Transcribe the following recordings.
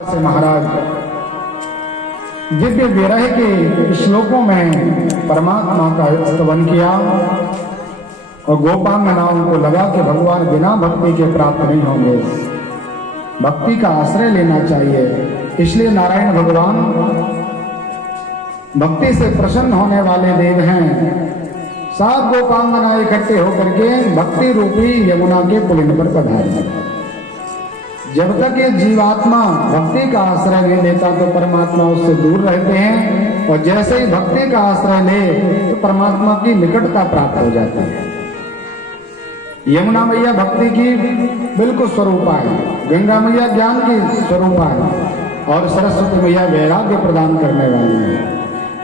से महाराज दिव्य विरह के श्लोकों में परमात्मा का स्तवन किया और गोपांगनाओं को लगा कि भगवान बिना भक्ति के प्राप्त नहीं होंगे, भक्ति का आश्रय लेना चाहिए। इसलिए नारायण भगवान भक्ति से प्रसन्न होने वाले देव हैं। 7 गोपांगना इकट्ठे होकर के भक्ति रूपी यमुना के पुलिन पर पधारे। जब तक ये जीवात्मा भक्ति का आश्रय नहीं लेता तो परमात्मा उससे दूर रहते हैं, और जैसे ही भक्ति का आश्रय ले तो परमात्मा की निकटता प्राप्त हो जाती है। यमुना मैया भक्ति की बिल्कुल स्वरूपा है, गंगा मैया ज्ञान की स्वरूपा है, और सरस्वती मैया वैराग्य प्रदान करने वाली है।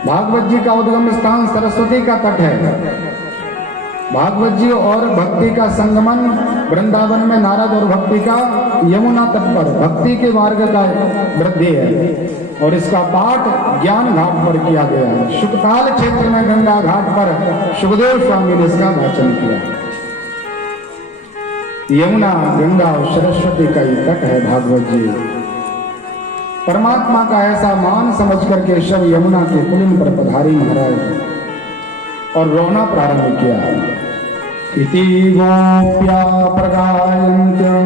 भागवत जी का उद्गम स्थान सरस्वती का तट है। भागवत जी और भक्ति का संगमन वृंदावन में नारद और भक्ति का यमुना तट पर भक्ति के मार्ग का वृद्धि है, और इसका पाठ ज्ञान घाट पर किया गया है। शुकताल क्षेत्र में गंगा घाट पर सुखदेव स्वामी ने इसका वाचन किया। यमुना गंगा और सरस्वती का ही तट है भागवत जी। परमात्मा का ऐसा मान समझ करके शव यमुना के पुलिन पर पधारी महाराज और रोना प्रारंभ किया। इति गोप्या प्रगायन्त्यं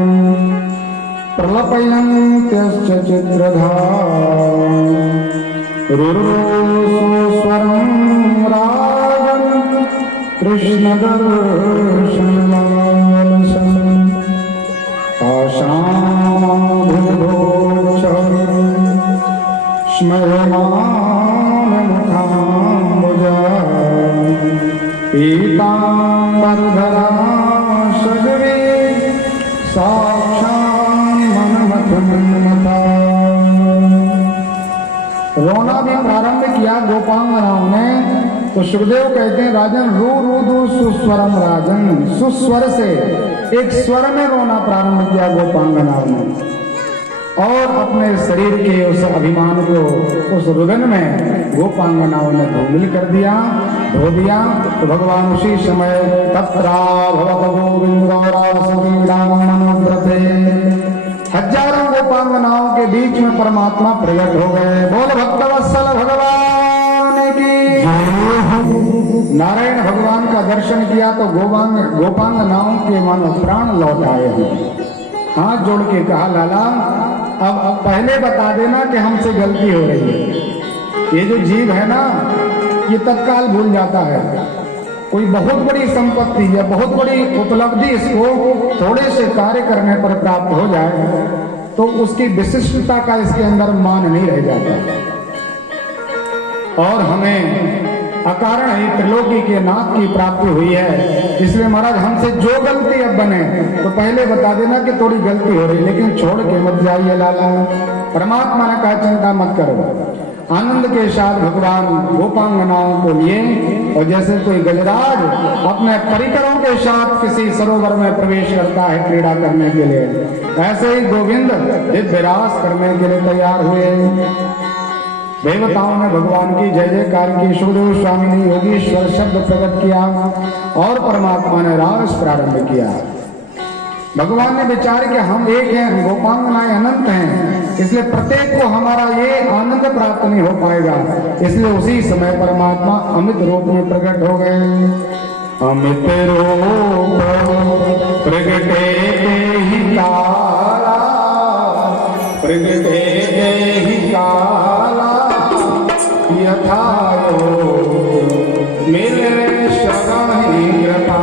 प्रलपयन्त्यश्च चित्रधा रुरुस्वरं रागं कृष्णदर्शनलालसं तासां स्मयमानमुखाम्बुजा पीताम्बरधरा सगरे साक्षान्मन्मथा। रोना भी प्रारंभ किया गोपांगनाओं ने। तो सुखदेव कहते हैं, राजन रू रुदु सुस्वरम, राजन सुस्वर से एक स्वर में रोना प्रारंभ किया गोपांगनाओं ने, और अपने शरीर के उस अभिमान को उस रुदन में गोपांगनाओं ने धूमिल कर दिया, धो दिया। तो भगवान उसी समय तत्रा भवत गोविंदे हजारों गोपांगनाओं के बीच में परमात्मा प्रकट हो गए। बोल भक्तवत्सल भगवान की। नारायण भगवान का दर्शन किया तो गोपांगनाओं के मानो प्राण लौट आए हैं। हाथ जोड़ के कहा, लाला अब पहले बता देना कि हमसे गलती हो रही है। ये जो जीव है ना, ये तत्काल भूल जाता है। कोई बहुत बड़ी संपत्ति या बहुत बड़ी उपलब्धि इसको थोड़े से कार्य करने पर प्राप्त हो जाए तो उसकी विशिष्टता का इसके अंदर मान नहीं रह जाता। और हमें अकारण ही त्रिलोकी के नाथ की प्राप्ति हुई है। इसलिए महाराज हमसे जो गलती अब बने तो पहले बता देना कि थोड़ी गलती हो रही, लेकिन छोड़ के मत जाइए लाला। परमात्मा ने कहा, चिंता मत करो। आनंद के साथ भगवान गोपांगनाओं को लिए, और जैसे कोई गजराज अपने परिकरों के साथ किसी सरोवर में प्रवेश करता है क्रीड़ा करने के लिए, ऐसे ही गोविंद दिव्य रास करने के लिए तैयार हुए। देवताओं ने भगवान की जय जयकार की। सुखदेव स्वामी ने योगीश्वर शब्द प्रकट किया और परमात्मा ने रास प्रारंभ किया। भगवान ने विचार किया, हम एक हैं, गोपांगनाएं अनंत हैं, इसलिए प्रत्येक को हमारा ये आनंद प्राप्त नहीं हो पाएगा। इसलिए उसी समय परमात्मा अमित रूप में प्रकट हो गए। अमित रूप प्रगटे ही काला, प्रगटे ही काला यथा मेरे शरण कृपा।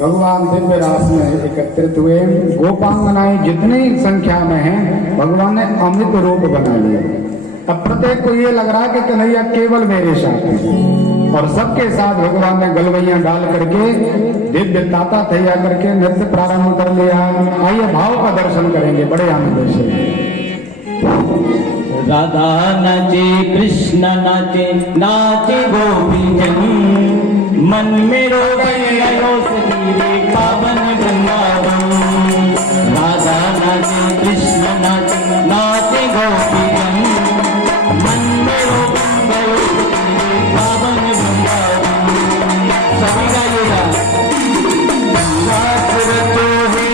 भगवान दिव्य रास में एकत्रित हुए। गोपांगनाएं जितनी संख्या में हैं, भगवान ने अमृत रूप बना लिया। अब प्रत्येक को ये लग रहा है कि कन्हैया केवल मेरे साथ है, और सबके साथ भगवान ने गलवैया डाल करके दिव्य ताता थैया करके नृत्य प्रारंभ कर लिया। आइए भाव का दर्शन करेंगे बड़े आनंद से। राधा नाचे कृष्ण नाचे, नाचे गोपीजन, मन में रो गयो सतीरे पावन वृंदावन। राधा नाचे कृष्ण नाचे, नाचे गोपीजन, मन में रो गयो सतीरे पावन वृंदावन। सभी गाइएगा। रास रचो है,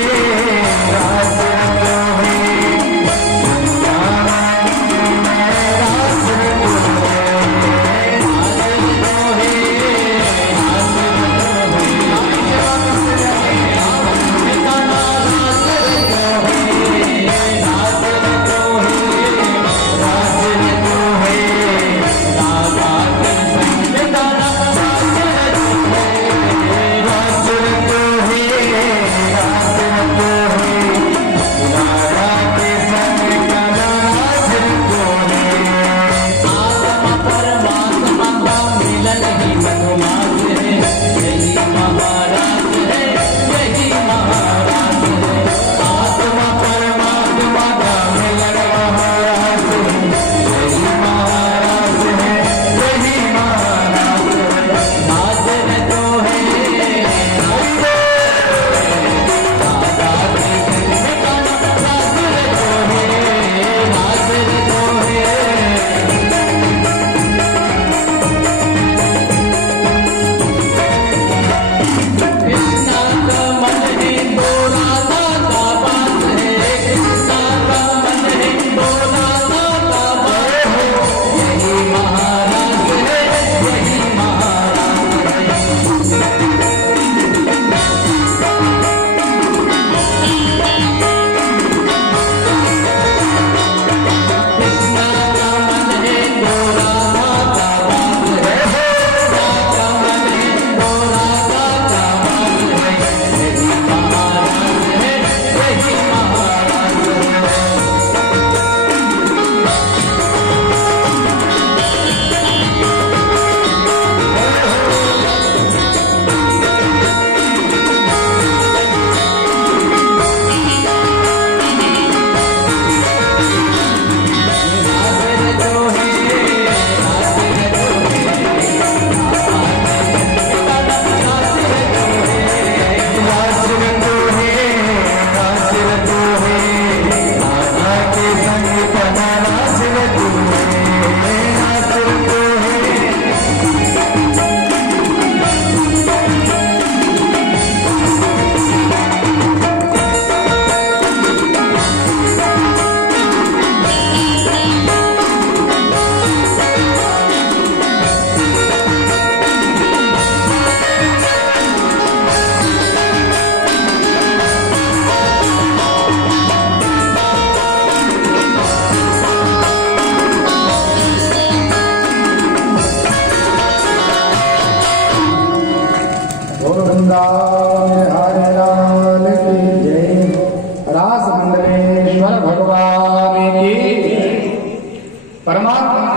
रास रचो है,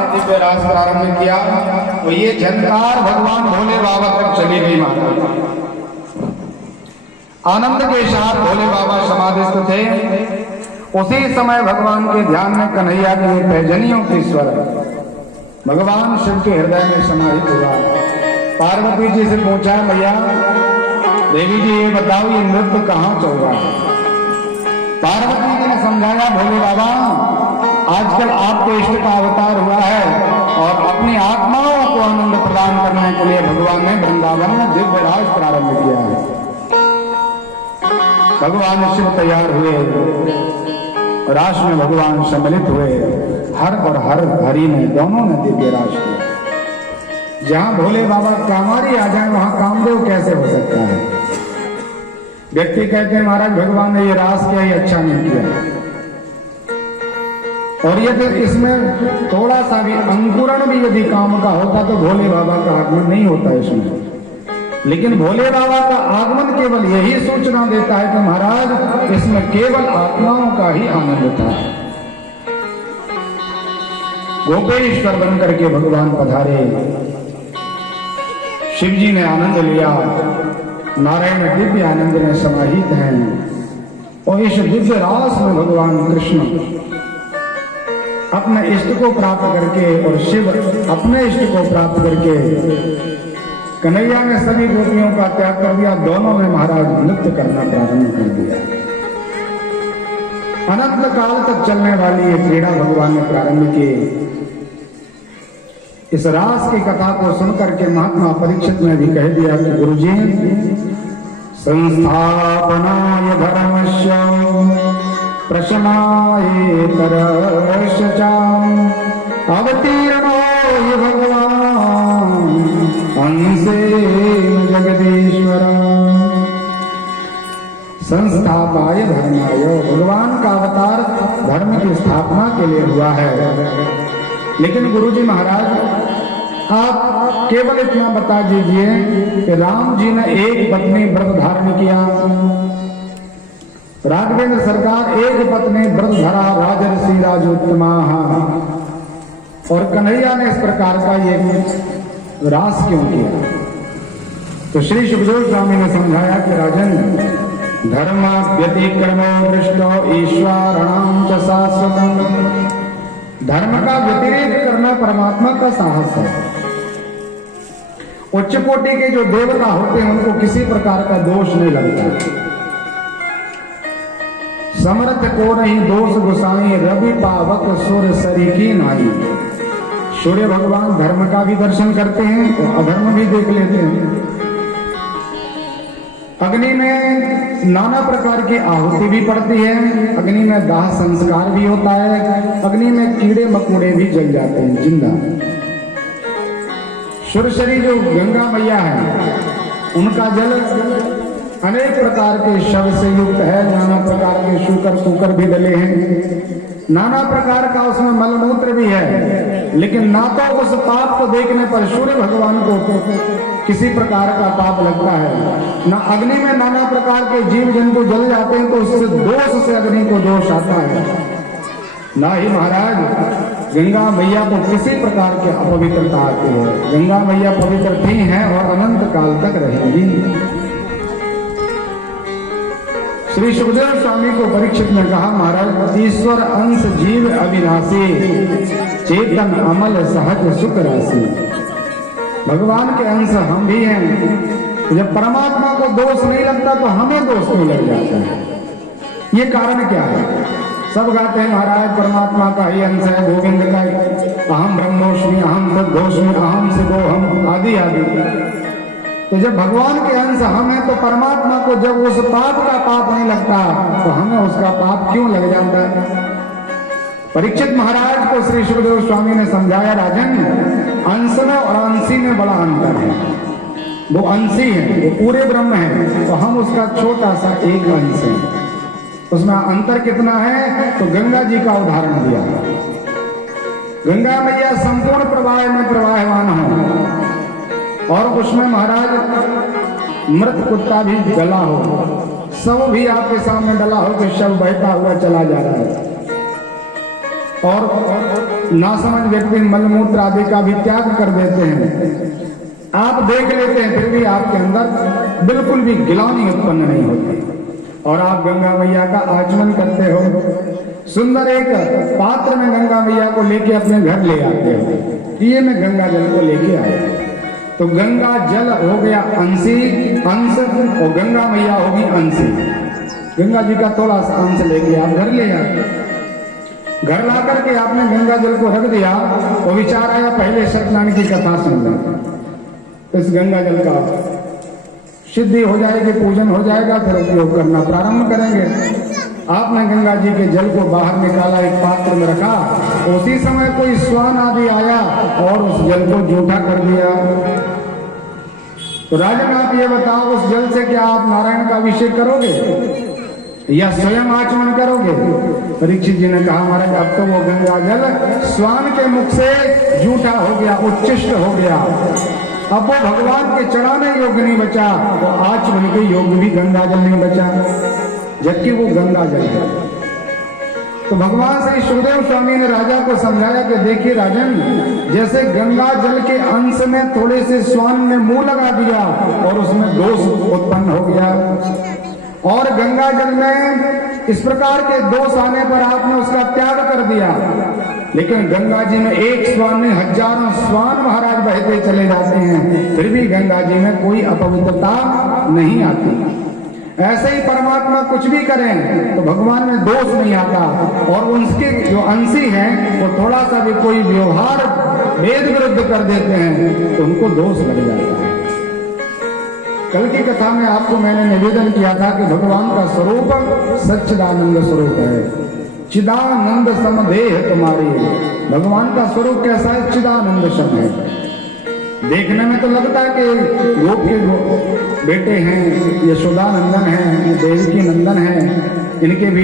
दिव्य रास प्रारंभ किया तो ये झनकार भगवान भोले बाबा तक चली गई महाराज। आनंद के साथ भोले बाबा समाधिस्थ थे। उसी समय भगवान के ध्यान में कन्हैया की पैजनियों की स्वर भगवान शिव के हृदय में समाहित हुआ। पार्वती जी से पूछा, भैया देवी जी ये बताओ ये नृत्य कहाँ चल रहा है? पार्वती जी ने समझाया, भोले बाबा आजकल आपके इष्ट का अवतार हुआ है और अपनी आत्माओं को आनंद प्रदान करने के लिए भगवान ने वृंदावन में दिव्य रास प्रारंभ किया है। भगवान शिव तैयार हुए, रास में भगवान सम्मिलित हुए। हर और हर हरि ने दोनों ने दिव्य रास किया। जहां भोले बाबा कामारी आ जाए वहां कामदेव कैसे हो सकता है? व्यक्ति कहते हैं महाराज भगवान ने ये रास किया, ये अच्छा नहीं किया। और यदि इसमें थोड़ा सा भी अंकुरण भी यदि काम का होता तो भोले बाबा का आगमन नहीं होता इसमें। लेकिन भोले बाबा का आगमन केवल यही सूचना देता है कि महाराज इसमें केवल आत्माओं का ही आनंद था। गोपेश्वर बन करके भगवान पधारे, शिव जी ने आनंद लिया, नारायण दिव्य आनंद में समाहित हैं और इस दिव्य रास में भगवान कृष्ण अपने इष्ट को प्राप्त करके और शिव अपने इष्ट को प्राप्त करके कन्हैया ने सभी गोपियों का त्याग कर दिया। दोनों ने महाराज नृत्य करना प्रारंभ कर दिया। अनंत काल तक चलने वाली ये क्रीड़ा भगवान ने प्रारंभ की। इस रास की कथा को सुनकर के महात्मा परीक्षित ने भी कह दिया कि गुरुजी, संस्थापनाय धर्मस्य प्रशमाय तरस्य च अवतीर्णो हि भगवान अंशेन जगदीश्वर। संस्थापाय धर्माय, भगवान का अवतार धर्म की स्थापना के लिए हुआ है। लेकिन गुरुजी महाराज आप केवल इतना बता दीजिए कि राम जी ने एक पत्नी व्रत धारण किया, राघवेंद्र सरकार एक पत्नी व्रत धरा, राजर्षि राजोत्तमा, और कन्हैया ने इस प्रकार का ये रास क्यों किया? तो श्री सुखदेव स्वामी ने समझाया कि राजन, धर्म व्यतिक्रमो दृष्टो ईश्वराणां च शाश्वतम्, धर्म का व्यतिरेक करना परमात्मा का साहस है। उच्च कोटि के जो देवता होते हैं उनको किसी प्रकार का दोष नहीं लगता। समर्थ को नहीं दोष गुसाई, रवि पावक सुर सरीकी नाई। सूर्य भगवान धर्म का भी दर्शन करते हैं और अधर्म भी देख लेते हैं। अग्नि में नाना प्रकार की आहुति भी पड़ती है, अग्नि में दाह संस्कार भी होता है, अग्नि में कीड़े मकोड़े भी जल जाते हैं जिंदा। सुरसरी जो गंगा मैया है उनका जल अनेक प्रकार के शव से युक्त है, नाना प्रकार के शुकर कुकर भी डले हैं, नाना प्रकार का उसमें मलमूत्र भी है। लेकिन ना तो उस पाप को देखने पर सूर्य भगवान को किसी प्रकार का पाप लगता है, ना अग्नि में नाना प्रकार के जीव जंतु जल जाते हैं तो उससे दोष से अग्नि को दोष आता है, ना ही महाराज गंगा मैया को किसी प्रकार के अपवित्रता आती है। गंगा मैया पवित्र थी हैं और अनंत काल तक रहेंगी। श्री सुखदेव स्वामी को परीक्षित ने कहा, महाराज ईश्वर अंश जीव अविनाशी, चेतन अमल सहज सुख राशि। भगवान के अंश हम भी हैं। जब परमात्मा को दोष नहीं लगता तो हमें दोष क्यों लग जाता है? ये कारण क्या है? सब गाते हैं महाराज परमात्मा का ही अंश है, गोविंद का अहम ब्रह्मोस्मि, अहम तद्घोषमि, अहम शिवोहम आदि आदि। तो जब भगवान के अंश हम हैं तो परमात्मा को जब उस पाप का पाप नहीं लगता तो हमें उसका पाप क्यों लग जाता है? परीक्षित महाराज को श्री सुखदेव स्वामी ने समझाया, राजन अंश में और अंशी में बड़ा अंतर है। वो अंशी है, वो पूरे ब्रह्म है, तो हम उसका छोटा सा एक अंश है। उसमें अंतर कितना है? तो गंगा जी का उदाहरण दिया। गंगा मैया संपूर्ण प्रवाह में प्रवाहमान हो और उसमें महाराज मृत कुत्ता भी डला हो, सब भी आपके सामने डला हो कि शव बहता हुआ चला जा रहा है और नासमझ व्यक्ति मलमूत्र आदि का भी त्याग कर देते हैं। आप देख लेते हैं फिर भी आपके अंदर बिल्कुल भी गिलानी उत्पन्न नहीं होती और आप गंगा मैया का आचमन करते हो। सुंदर एक पात्र में गंगा मैया को लेके अपने घर ले आते हो, ये मैं गंगा जल को लेके आया। तो गंगा जल हो गया अंशी अंश और गंगा मैया होगी अंशी। गंगा जी का थोड़ा सा अंश लेके आप घर ले आते, घर ला करके आपने गंगा जल को रख दिया और विचार आया पहले सत्यनारायण की कथा सुन लें, इस गंगा जल का सिद्धि हो जाएगी, पूजन हो जाएगा, फिर उपयोग करना प्रारंभ करेंगे। आपने गंगा जी के जल को बाहर निकाला, एक पात्र में रखा, उसी समय कोई स्वान आदि आया और उस जल को जूठा कर दिया। तो राजन आप ये बताओ, उस जल से क्या आप नारायण का अभिषेक करोगे या स्वयं आचमन करोगे? परीक्षित जी ने कहा, महाराज अब तो वो गंगा जल स्वान के मुख से जूठा हो गया, उच्छिष्ट हो गया, अब वो भगवान के चढ़ाने योग्य नहीं बचा, वो आचमन के योग्य भी गंगा जल नहीं बचा, जबकि वो गंगा जल है। तो भगवान श्री सुखदेव स्वामी ने राजा को समझाया कि देखिए राजन, जैसे गंगा जल के अंश में थोड़े से स्वान ने मुंह लगा दिया और उसमें दोष उत्पन्न हो गया, और गंगा जल में इस प्रकार के दोष आने पर आपने उसका त्याग कर दिया, लेकिन गंगा जी में एक स्वान नहीं हजारों स्वान महाराज बहते चले जाते हैं, फिर भी गंगा जी में कोई अपवित्रता नहीं आती। ऐसे ही परमात्मा कुछ भी करें तो भगवान में दोष नहीं आता, और उनके जो अंशी हैं वो थोड़ा सा भी कोई व्यवहार वेद विरुद्ध कर देते हैं तो उनको दोष लग जाता है। कल की कथा में आपको मैंने निवेदन किया था कि भगवान का स्वरूप सच्चिदानंद स्वरूप है, चिदानंद समदेह तुम्हारी। भगवान का स्वरूप कैसा है? चिदानंद सम है। देखने में तो लगता है कि गोप के बेटे हैं, यशोदा नंदन है, देवकी नंदन है, इनके भी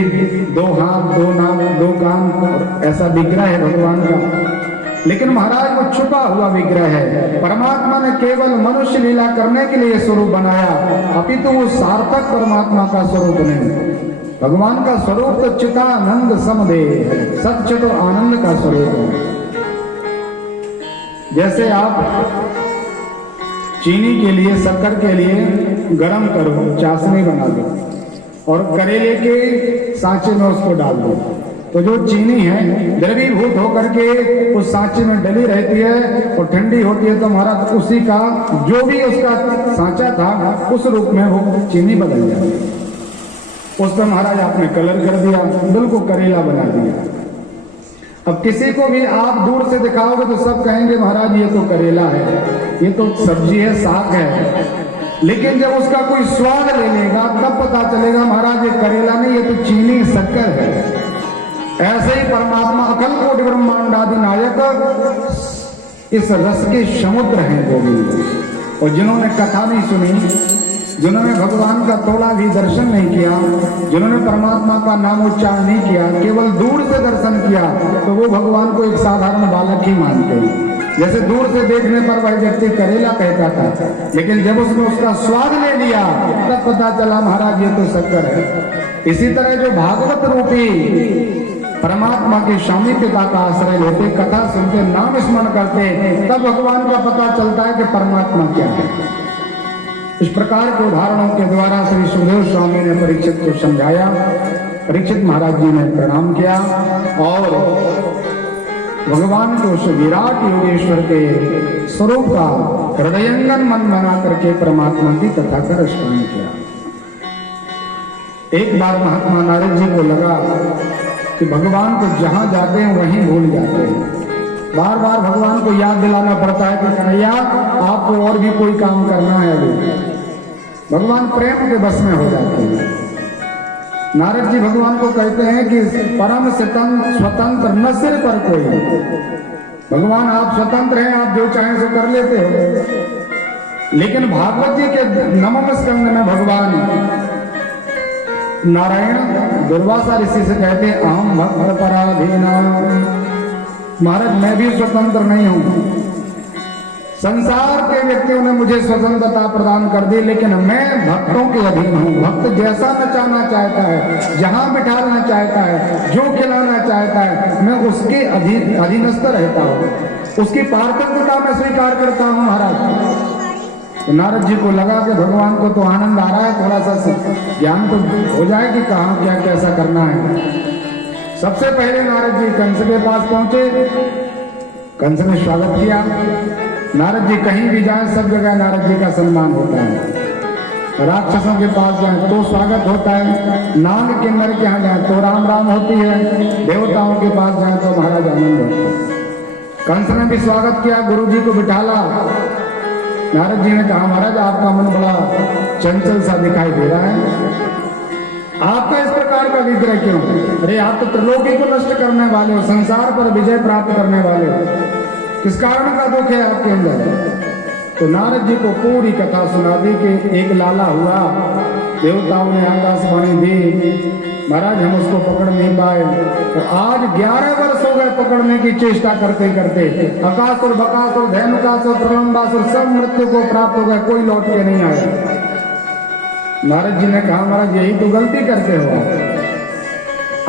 दो हाथ, दो नाक, दो कान, और ऐसा विग्रह है भगवान का। लेकिन महाराज वो छुपा हुआ विग्रह है। परमात्मा ने केवल मनुष्य लीला करने के लिए स्वरूप बनाया, अपितु वो सार्थक परमात्मा का स्वरूप नहीं। भगवान का स्वरूप तो चिदानंद समदेह है, सच्चिद आनंद का स्वरूप है। जैसे आप चीनी के लिए, शक्कर के लिए गरम करो, चाशनी बना दो और करेले के सांचे में उसको डाल दो, तो जो चीनी है द्रवीभूत होकर के उस सांचे में डली रहती है और ठंडी होती है, तो महाराज उसी का जो भी उसका सांचा था उस रूप में वो चीनी बदल जाती है। उसका महाराज आपने कलर कर दिया, बिल्कुल करेला बना दिया। अब किसी को भी आप दूर से दिखाओगे तो सब कहेंगे महाराज ये तो करेला है, ये तो सब्जी है, साग है, लेकिन जब उसका कोई स्वाद ले लेगा तब पता चलेगा महाराज ये करेला नहीं, ये तो चीनी शक्कर है। ऐसे ही परमात्मा अखंड कोटि ब्रह्मांडादि नायक इस रस के समुद्र हैं गोविंद। और जिन्होंने कथा नहीं सुनी, जिन्होंने भगवान का थोड़ा भी दर्शन नहीं किया, जिन्होंने परमात्मा का नाम उच्चारण नहीं किया, केवल दूर से दर्शन किया, तो वो भगवान को एक साधारण बालक ही मानते हैं। जैसे दूर से देखने पर वह व्यक्ति करेला कहता था, लेकिन जब उसने उसका स्वाद ले लिया तब पता चला महाराज ये तो शक्कर है। इसी तरह जो भागवत रूपी परमात्मा के स्वामी पिता का आश्रय लेते, कथा सुनते, नाम स्मरण करते, तब भगवान का पता चलता है कि परमात्मा क्या है। इस प्रकार के उदाहरणों के द्वारा श्री सुखदेव स्वामी ने परीक्षित को समझाया। परीक्षित महाराज जी ने प्रणाम किया और भगवान के उस विराट योगेश्वर के स्वरूप का हृदयंगन मन बना करके परमात्मा की कथा का स्मरण किया। एक बार महात्मा नारद जी को लगा कि भगवान को जहां जाते हैं वहीं भूल जाते हैं। बार बार भगवान को याद दिलाना पड़ता है कि कन्हैया आपको और भी कोई काम करना है। अभी भगवान प्रेम के बस में हो जाते हैं। नारद जी भगवान को कहते हैं कि परम स्वतंत्र न सिर पर कोई। भगवान आप स्वतंत्र हैं, आप जो चाहें सो कर लेते हो। लेकिन भागवत जी के नवम स्कंद में भगवान नारायण दुर्वासा ऋषि से कहते हैं अहम भक्त पराधीना। महाराज मैं भी स्वतंत्र नहीं हूं, संसार के व्यक्तियों ने मुझे स्वतंत्रता प्रदान कर दी, लेकिन मैं भक्तों के अधीन हूं। भक्त जैसा नचाना चाहता है, जहां बिठाना चाहता है, जो खिलाना चाहता है, मैं उसके अधीनस्थ रहता हूं, उसकी पारतंत्रता में स्वीकार करता हूं महाराज। तो नारद जी को लगा कि भगवान को तो आनंद आ रहा है, थोड़ा सा ज्ञान तो हो जाए कि कहाँ क्या कैसा करना है। सबसे पहले नारद जी कंस के पास पहुंचे, कंस ने स्वागत किया। नारद जी कहीं भी जाए सब जगह नारद जी का सम्मान होता है। राक्षसों के पास जाए तो स्वागत होता है, नाग किन्नर के यहाँ जाए तो राम राम होती है, देवताओं के पास जाए तो महाराज आनंद होता है। कंस ने भी स्वागत किया, गुरु जी को बिठाला। नारद जी ने कहा महाराज आपका मन बड़ा चंचल सा दिखाई दे रहा है, आपका इस प्रकार का विग्रह क्यों? अरे आप तो त्रिलोकी को नष्ट करने वाले हो, संसार पर विजय प्राप्त करने वाले हो, किस कारण का दुख है आपके अंदर? तो नारद जी को पूरी कथा सुना दी कि एक लाला हुआ, देवताओं ने आकाशवाणी दी, महाराज हम उसको पकड़ नहीं पाए। तो आज 11 वर्ष हो गए पकड़ने की चेष्टा करते करते। अकासुर, बकासुर, धेनुकासुर, प्रलंबासुर सब मृत्यु को प्राप्त हो गए, कोई लौट के नहीं आया। नारद जी ने कहा महाराज यही तो गलती करते हो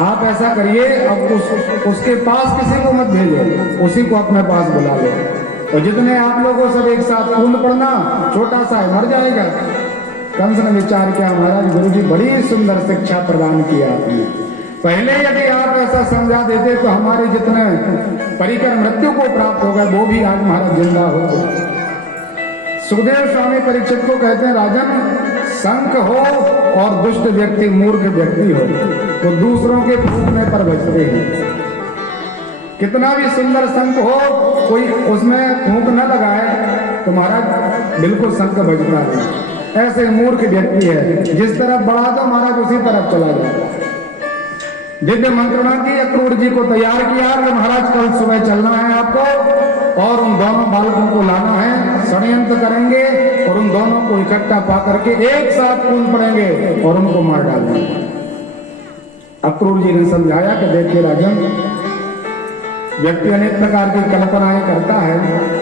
आप ऐसा करिए, अब उसके पास किसी को मत भेजो, उसी को अपने पास बुला लो, और जितने आप लोगों सब एक साथ कुंड पड़ना, छोटा सा है मर जाएगा। कंस ने विचार किया महाराज गुरुजी बड़ी सुंदर शिक्षा प्रदान की आपने, पहले यदि आप ऐसा समझा देते तो हमारे जितने परिकर मृत्यु को प्राप्त हो गए वो भी आज महाराज जिंदा हो गए। सुखदेव स्वामी परीक्षित को कहते हैं राजन, संक हो और दुष्ट व्यक्ति मूर्ख व्यक्ति हो तो दूसरों के फूकने पर बचते हैं। कितना भी सुंदर संक हो, कोई उसमें फूंक न लगाए तो महाराज बिल्कुल संक बजता है। ऐसे मूर्ख व्यक्ति है, जिस तरफ बढ़ा दो महाराज उसी तरफ चला जाए। दिव्य मंत्रणा की अक्रूर जी को तैयार किया कि महाराज कल सुबह चलना है आपको और उन दोनों बालकों को लाना है, षड्यंत्र करेंगे और उन दोनों को इकट्ठा पा करके एक साथ कूद पड़ेंगे और उनको मार डालेंगे। अक्रूर जी ने समझाया कि देखिए राजन, व्यक्ति अनेक प्रकार की कल्पनाएं करता है,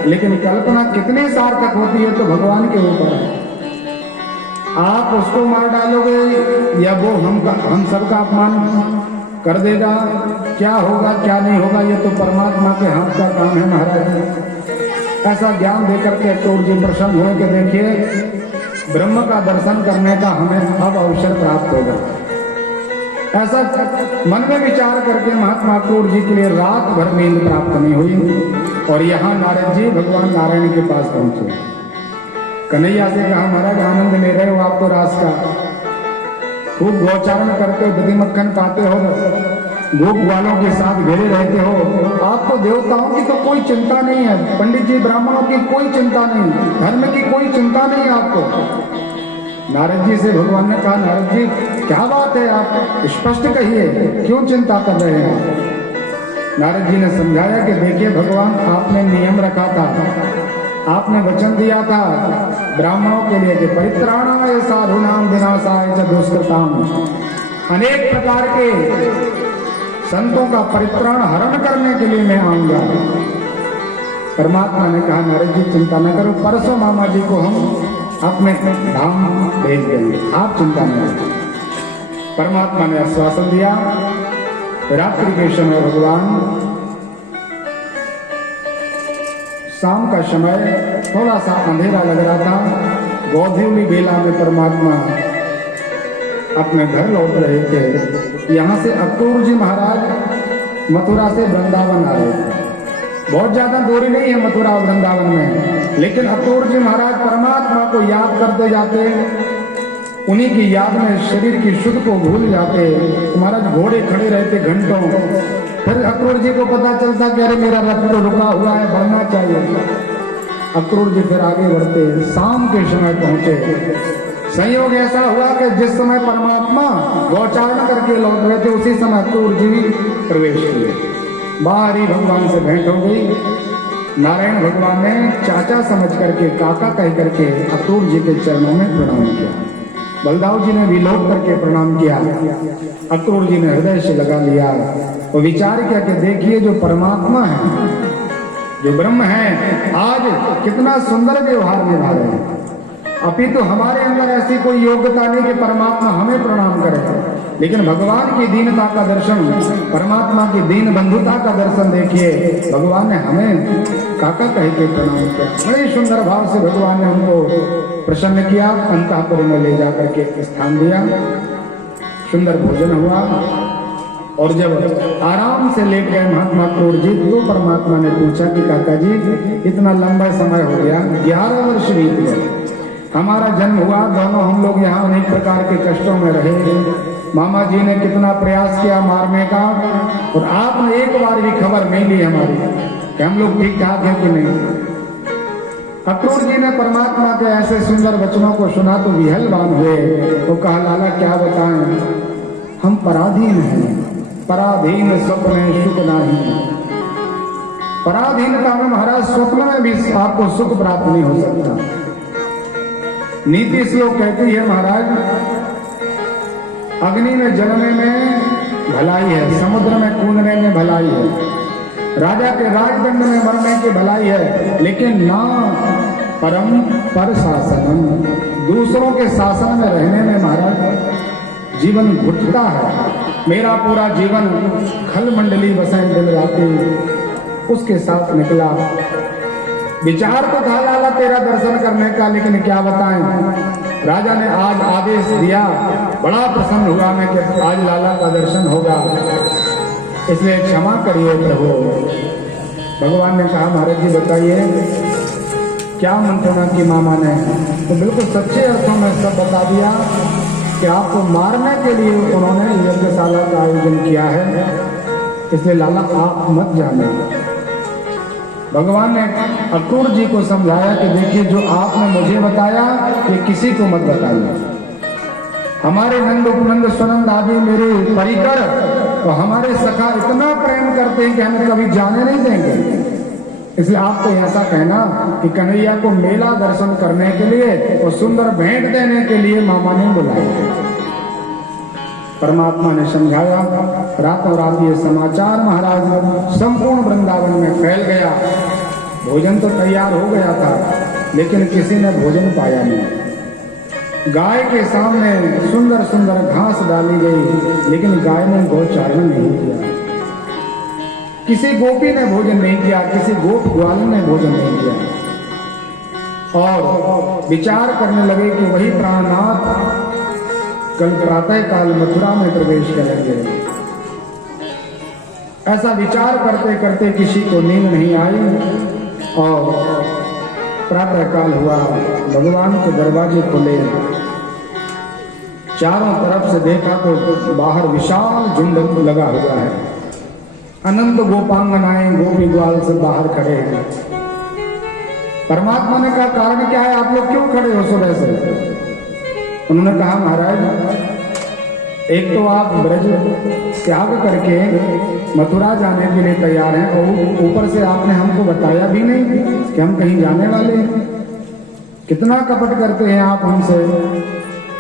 लेकिन कल्पना कितनी सार्थक होती है तो भगवान के ऊपर है। आप उसको मार डालोगे या वो हम सबका अपमान कर देगा, क्या होगा क्या नहीं होगा ये तो परमात्मा के हाथ का काम है महाराज। ऐसा ज्ञान देकर के अक्रूर जी प्रसन्न हुए कि देखिए ब्रह्म का दर्शन करने का हमें अब अवसर प्राप्त होगा। ऐसा मन में विचार करके महात्मा अक्रूर जी के लिए रात भर नींद प्राप्त नहीं हुई और यहाँ नारद जी भगवान नारायण के पास पहुंचे। कन्हैया से कहा महाराज आनंद ले रहे हो आप तो रास का, खूब गोचारण करते हो, दधी मक्खन पाते हो, गोप वालों के साथ घिरे रहते हो, आपको देवताओं की तो कोई चिंता नहीं है, पंडित जी ब्राह्मणों की कोई चिंता नहीं, धर्म की कोई चिंता नहीं आपको। नारद जी से भगवान ने कहा नारद जी क्या बात है, आप स्पष्ट कहिए क्यों चिंता कर रहे हैं। नारद जी ने समझाया कि देखिए भगवान आपने नियम रखा था, आपने वचन दिया था ब्राह्मणों के लिए कि परित्राणाय साधूनां विनाशाय च दुष्कृतां, अनेक प्रकार के संतों का परित्राण हरण करने के लिए मैं आऊंगा। परमात्मा ने कहा नारद जी चिंता न करो, परसों मामा जी को हम अपने धाम भेज देंगे, आप चिंता न करो। परमात्मा ने आश्वासन दिया। रात्रि के समय भगवान, शाम का समय थोड़ा सा अंधेरा लग रहा था, गोधूली बेला में परमात्मा अपने घर लौट रहे थे। यहाँ से अक्रूर जी महाराज मथुरा से वृंदावन आ रहे थे। बहुत ज्यादा दूरी नहीं है मथुरा और वृंदावन में, लेकिन अक्रूर जी महाराज परमात्मा को याद करते जाते, उन्हीं की याद में शरीर की शुद्ध को भूल जाते। महाराज घोड़े खड़े रहते घंटों, फिर अक्रूर जी को पता चलता कि अरे मेरा रथ तो रुका हुआ है, बढ़ना चाहिए। अक्रूर जी फिर आगे बढ़ते, शाम के समय पहुंचे। संयोग ऐसा हुआ कि जिस समय परमात्मा गोचारण करके लौट रहे थे उसी समय अक्रूर जी प्रवेश किए। बाहर ही भगवान से भेंट हो गई। नारायण भगवान ने चाचा समझ करके, काका कह करके अक्रूर जी के चरणों में प्रणाम किया। बलदाव जी ने भी लौट करके प्रणाम किया। अक्रूर जी ने हृदय से लगा लिया और विचार किया कि देखिए जो परमात्मा है, जो ब्रह्म है, आज कितना सुंदर व्यवहार निभा रहे हैं। अपितु तो हमारे अंदर ऐसी कोई योग्यता नहीं कि परमात्मा हमें प्रणाम करे, लेकिन भगवान की दीनता का दर्शन, परमात्मा की दीन बंधुता का दर्शन देखिए, भगवान ने हमें काका कह के प्रणाम किया। बड़े सुंदर भाव से भगवान ने हमको प्रसन्न किया। अंतःपुर में ले जाकर के स्थान दिया, सुंदर भोजन हुआ और जब आराम से लेट गए महात्मा अक्रूर जी तो परमात्मा ने पूछा कि काका जी इतना लंबा समय हो गया, 11 वर्ष बीत गए, हमारा जन्म हुआ, दोनों हम लोग यहाँ अनेक प्रकार के कष्टों में रहे, मामा जी ने कितना प्रयास किया मारने का और आपने एक बार भी खबर नहीं ली हमारी कि हम लोग ठीक ठाक हैं कि नहीं। अक्रूर जी ने परमात्मा के ऐसे सुंदर वचनों को सुना तो विहलवान हुए। तो कहा लाला क्या बताएं, हम पराधीन हैं, पराधीन सपने सुख नहीं, पराधीनता में महाराज स्वप्न में भी आपको सुख प्राप्त नहीं हो सकता। नीति श्लोक कहती है महाराज, अग्नि में जलने में भलाई है, समुद्र में कूदने में भलाई है, राजा के राजदंड में मरने की भलाई है, लेकिन ना परम पर शासनम, दूसरों के शासन में रहने में महाराज जीवन घुटता है। मेरा पूरा जीवन खल मंडली बसें दिल राती उसके साथ निकला। विचार तो था लाला तेरा दर्शन करने का, लेकिन क्या बताएं, राजा ने आज आदेश दिया, बड़ा प्रसन्न हुआ मैं कि आज लाला का दर्शन होगा, इसलिए क्षमा करिए प्रभु। भगवान ने कहा महाराज जी बताइए क्या मंत्रणा की मामा ने? तो बिल्कुल सच्चे अर्थों में सब बता दिया कि आपको मारने के लिए उन्होंने यज्ञशाला का आयोजन किया है, इसलिए लाला आप मत जाने। भगवान ने अक्रूर जी को समझाया कि देखिए जो आपने मुझे बताया ये किसी को मत बताइए। हमारे नंद उपनंद सुनंद आदि मेरे परिकर तो हमारे सखा इतना प्रेम करते हैं कि हमें कभी जाने नहीं देंगे, इसलिए आपको ऐसा कहना कि कन्हैया को मेला दर्शन करने के लिए और सुंदर भेंट देने के लिए मामा ने बुलाया। परमात्मा ने समझाया। रातों रात ये समाचार महाराज संपूर्ण वृंदावन में फैल गया। भोजन तो तैयार हो गया था, लेकिन किसी ने भोजन पाया नहीं। गाय के सामने सुंदर सुंदर घास डाली गई, लेकिन गाय ने गौचारण नहीं किया। किसी गोपी ने भोजन नहीं किया, किसी गोप ग्वाल ने भोजन नहीं किया। और विचार करने लगे कि वही प्राणनाथ कल प्रातः काल मथुरा में प्रवेश करेंगे। ऐसा विचार करते करते किसी को नींद नहीं आई और प्रातः काल हुआ। भगवान के दरवाजे खुले, चारों तरफ से देखा तो बाहर विशाल झुंड लगा हुआ है। अनंत गोपांगनाएं गोपी ग्वाल से बाहर खड़े हैं। परमात्मा ने कहा कारण क्या है, आप लोग क्यों खड़े हो सुबह से? उन्होंने कहा महाराज एक तो आप ब्रज त्याग करके मथुरा जाने के लिए तैयार हैं और ऊपर से आपने हमको बताया भी नहीं कि हम कहीं जाने वाले हैं। कितना कपट करते हैं आप हमसे।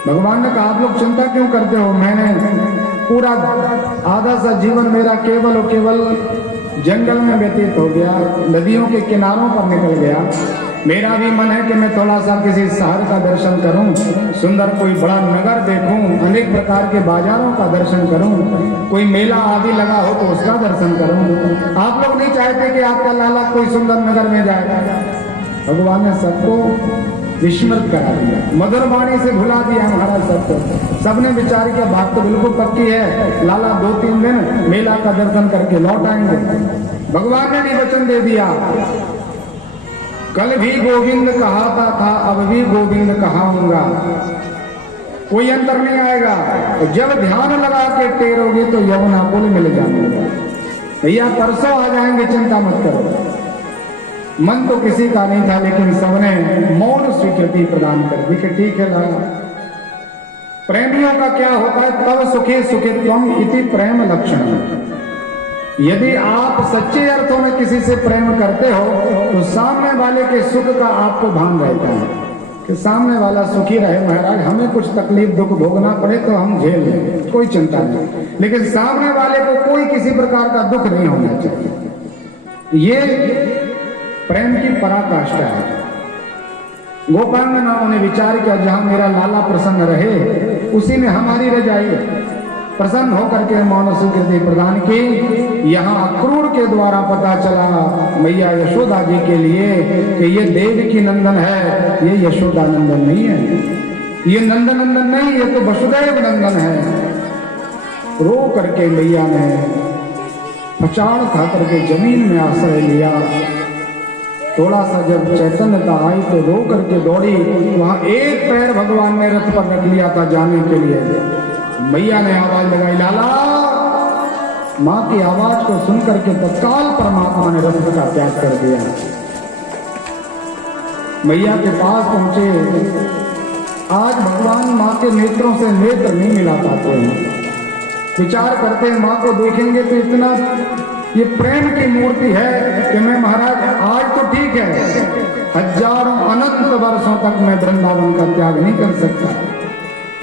भगवान ने कहा आप लोग चिंता क्यों करते हो, मैंने पूरा आधा सा जीवन मेरा केवल और केवल जंगल में व्यतीत हो गया, नदियों के किनारों पर निकल गया। मेरा भी मन है कि मैं थोड़ा सा किसी शहर का दर्शन करूं, सुंदर कोई बड़ा नगर देखूं, अनेक प्रकार के बाजारों का दर्शन करूं, कोई मेला आदि लगा हो तो उसका दर्शन करूं। आप लोग नहीं चाहते कि आपका लाला कोई सुंदर नगर में जाए। भगवान ने सबको विस्मृत करा दिया, मधुर वाणी से भुला दिया महाराज सबको। सबने विचार किया बात तो बिल्कुल पक्की है, लाला 2-3 दिन मेला का दर्शन करके लौट आएंगे। भगवान ने भी वचन दे दिया, कल भी गोविंद कहाता था, अब भी गोविंद कहाऊंगा, कोई अंतर नहीं आएगा। जब ध्यान लगा के टेरोगे तो यमुना पुल मिल जाएगा। भैया परसों आ जाएंगे, चिंता मत करो। मन तो किसी का नहीं था, लेकिन सबने मौन स्वीकृति प्रदान कर दी कि ठीक है लाला। प्रेमियों का क्या होता है, तब सुखे सुखित्वम इति प्रेम लक्षण। यदि आप सच्चे अर्थों में किसी से प्रेम करते हो तो सामने वाले के सुख का आपको भान रहता है कि सामने वाला सुखी रहे। महाराज हमें कुछ तकलीफ दुख भोगना पड़े तो हम झेल लें, कोई चिंता नहीं, लेकिन सामने वाले को कोई किसी प्रकार का दुख नहीं होना चाहिए। ये प्रेम की पराकाष्ठा है। गोपांगनाओं ने विचार किया जहां मेरा लाला प्रसन्न रहे उसी में हमारी रजाई। प्रसन्न होकर के मौन स्वीकृति प्रदान की। यहाँ अक्रूर के द्वारा पता चला मैया यशोदा जी के लिए कि ये देवकी नंदन है, ये यशोदा नंदन नहीं है, ये नंदनंदन नहीं, ये तो वसुदेव नंदन है। रो करके मैया ने पचाड़ खा करके जमीन में आश्रय लिया। थोड़ा सा जब चैतन्यता आई तो रो करके दौड़ी। वहां एक पैर भगवान ने रथ पर रख लिया था जाने के लिए। मैया ने आवाज लगाई लाला। मां की आवाज को सुनकर के तत्काल परमात्मा ने रथ का त्याग कर दिया। मैया के पास पहुंचे। आज भगवान मां के नेत्रों से नेत्र नहीं मिला पाते हैं। विचार करते हैं मां को देखेंगे तो इतना ये प्रेम की मूर्ति है कि मैं महाराज आज तो ठीक है, हजारों अनंत वर्षों तक मैं वृंदावन का त्याग नहीं कर सकता।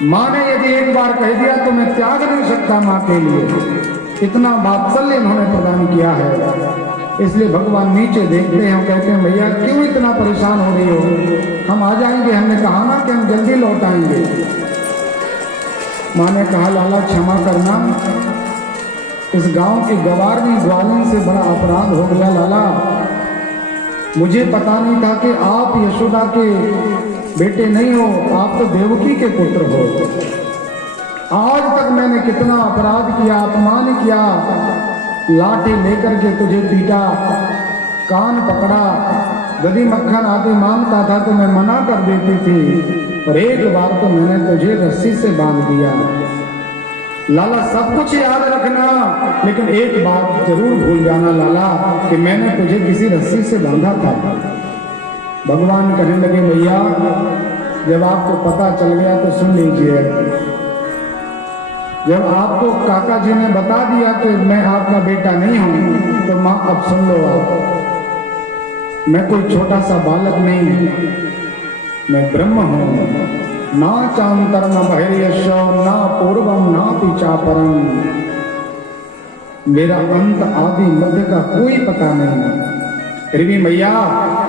माँ ने यदि एक बार कह दिया तो मैं त्याग नहीं सकता माँ के लिए। इतना वात्सल्य इन्होंने प्रदान किया है। इसलिए भगवान नीचे देखते हैं, कहते हैं भैया क्यों इतना परेशान हो रही हो, हम आ जाएंगे, हमने कहा ना कि हम जल्दी लौट आएंगे। माँ ने कहा लाला क्षमा करना, इस गांव की गवारनी ग्वालिन से बड़ा अपराध हो गया लाला। मुझे पता नहीं था कि आप यशोदा के बेटे नहीं हो, आप तो देवकी के पुत्र हो। आज तक मैंने कितना अपराध किया, अपमान किया, लाठी लेकर के तुझे पीटा, कान पकड़ा, यदि मक्खन आदि मांगता था तो मैं मना कर देती थी, और एक बार तो मैंने तुझे रस्सी से बांध दिया। लाला सब कुछ याद रखना, लेकिन एक बात जरूर भूल जाना लाला कि मैंने तुझे किसी रस्सी से बांधा था। भगवान कहने लगे भैया जब आपको पता चल गया तो सुन लीजिए, जब आपको काका जी ने बता दिया कि मैं आपका बेटा नहीं हूं तो माँ अब सुन लो आप, मैं कोई छोटा सा बालक नहीं, मैं ब्रह्म हूं। ना चांतर न बहिर्यश ना पूर्वम ना पीछा परम, मेरा अंत आदि मध्य का कोई पता नहीं। फिर भी मैया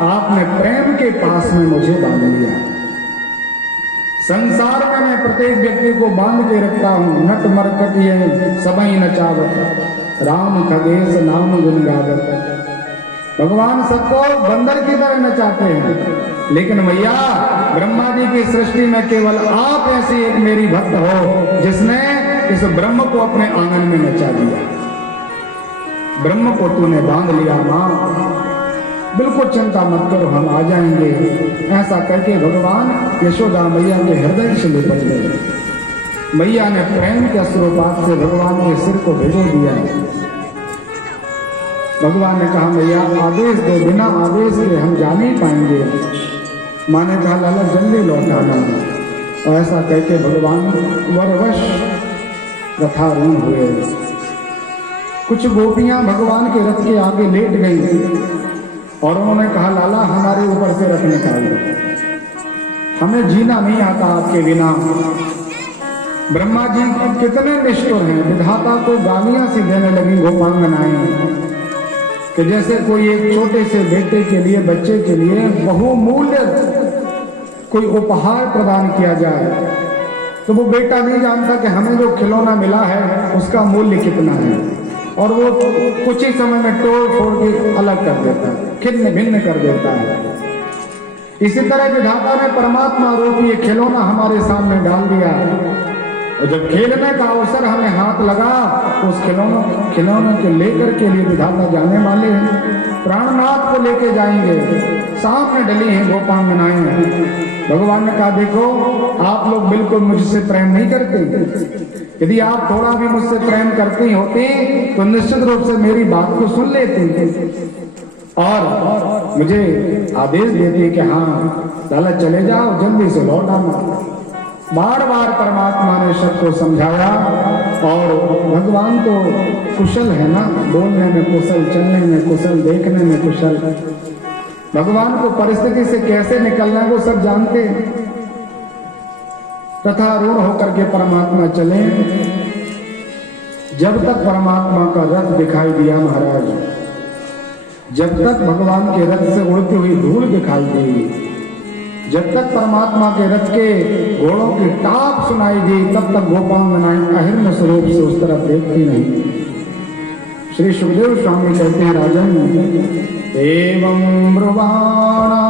आपने प्रेम के पास में मुझे बांध लिया। संसार में मैं प्रत्येक व्यक्ति को बांध के रखता हूँ, नट मरकट ये सबई नचावत, राम खगेश नाम गुण गावत। भगवान सबको बंदर की तरह नचाते हैं, लेकिन मैया ब्रह्मा जी की सृष्टि में केवल आप ऐसी एक मेरी भक्त हो जिसने इस ब्रह्म को अपने आंगन में नचा दिया। ब्रह्म को तूने बांध लिया माँ, बिल्कुल चिंता मत करो, हम आ जाएंगे। ऐसा करके भगवान यशोदा मैया के हृदय से लिपट गए। मैया ने प्रेम के अश्रुपात से भगवान के सिर को भिगो दिया। भगवान ने कहा मैया आदेश दो, बिना आदेश के हम जा नहीं पाएंगे। माँ ने कहा लाला जल्दी लौट आना। और ऐसा कहके भगवान वरवश रथारूढ़ हुए। कुछ गोपियां भगवान के रथ के आगे लेट गई और उन्होंने कहा लाला हमारे ऊपर से रथ निकाल दो, हमें जीना नहीं आता आपके बिना। ब्रह्मा जी कितने निष्ठुर हैं, विधाता को गालियां सी देने लगी गोपांगनाएं कि जैसे कोई एक छोटे से बेटे के लिए, बच्चे के लिए बहुमूल्य कोई उपहार प्रदान किया जाए तो वो बेटा नहीं जानता कि हमें जो खिलौना मिला है उसका मूल्य कितना है, और वो कुछ ही समय में तोड़ फोड़ के अलग कर देता है, खिन्न भिन्न कर देता है। इसी तरह विधाता ने परमात्मा रूप ये खिलौना हमारे सामने डाल दिया, और जब खेलने का अवसर हमें हाथ लगा उस खिलौनों को लेकर के लिए विधाता जाने वाले हैं, प्राणनाथ को लेके जाएंगे। सामने डली हैं गोपांगनाएं। भगवान ने कहा देखो आप लोग बिल्कुल मुझसे प्रेम नहीं करते, यदि आप थोड़ा भी मुझसे प्रेम करती होती तो निश्चित रूप से मेरी बात को सुन लेती और मुझे आदेश देती कि हाँ लाला चले जाओ, जल्दी से लौट आना। बार बार परमात्मा ने सबको समझाया, और भगवान तो कुशल है ना, बोलने में कुशल, चलने में कुशल, देखने में कुशल। भगवान को परिस्थिति से कैसे निकलना है वो सब जानते हैं। रथारूढ़ होकर के परमात्मा चले। जब तक परमात्मा का रथ दिखाई दिया महाराज, जब तक भगवान के रथ से उड़ती हुई धूल दिखाई दी, जब तक परमात्मा के रथ के घोड़ों की टाप सुनाई दी, तब तक गोपांगनाएं अहिर्न स्वरूप से उस तरफ देखती नहीं। श्री सुखदेव स्वामी कहते हैं राजन एवं ब्रुवाणा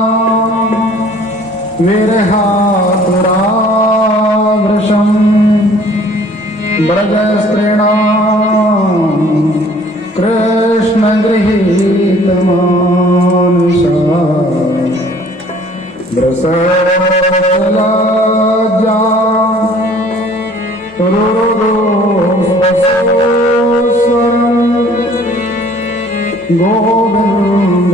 विरहातुरावृशं ब्रजस्त्रीणां कृष्ण गृहीत मानुषा ब्रसलाजा गोविंद